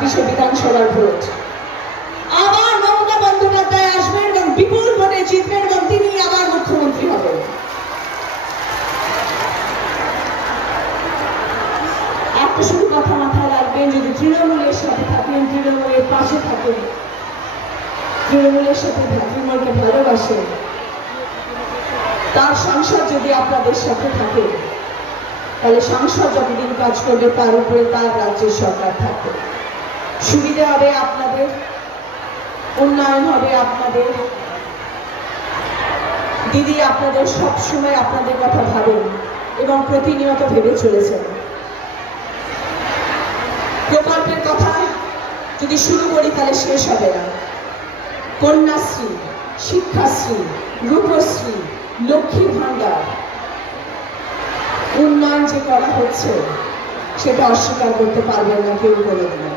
ছাব্বিশে বিধানসভার ভোট। আবার মমতা বন্দ্যোপাধ্যায় আসবেন এবং বিপুল ভোটে জিতবেন এবং তিনি আবার মুখ্যমন্ত্রী হবেন। একটা শুধু কথা মাথায় রাখবেন, যদি তৃণমূলের সাথে থাকেন, তৃণমূলের পাশে থাকেন, তৃণমূলের সাথে তৃণমূলকে ভালোবাসেন, তার সংসদ যদি আপনাদের সাথে থাকে, তাহলে সংসদ যতদিন কাজ করবে, তার উপরে তার রাজ্যের সরকার থাকবে। সুবিধা হবে আপনাদের, উন্নয়ন হবে আপনাদের। দিদি আপনাদের সব সময় আপনাদের কথা ভাবেন এবং প্রতিনিয়ত ভেবে চলেছেন। প্রকল্পের কথা যদি শুরু করি তাহলে শেষ হবে না। কন্যাশ্রী, শিক্ষাশ্রী, রূপশ্রী লক্ষ্মী ভাণ্ডার। উন্নয়ন যে করা হচ্ছে, সেটা অস্বীকার করতে পারবেন না কেউ কোনোদিনও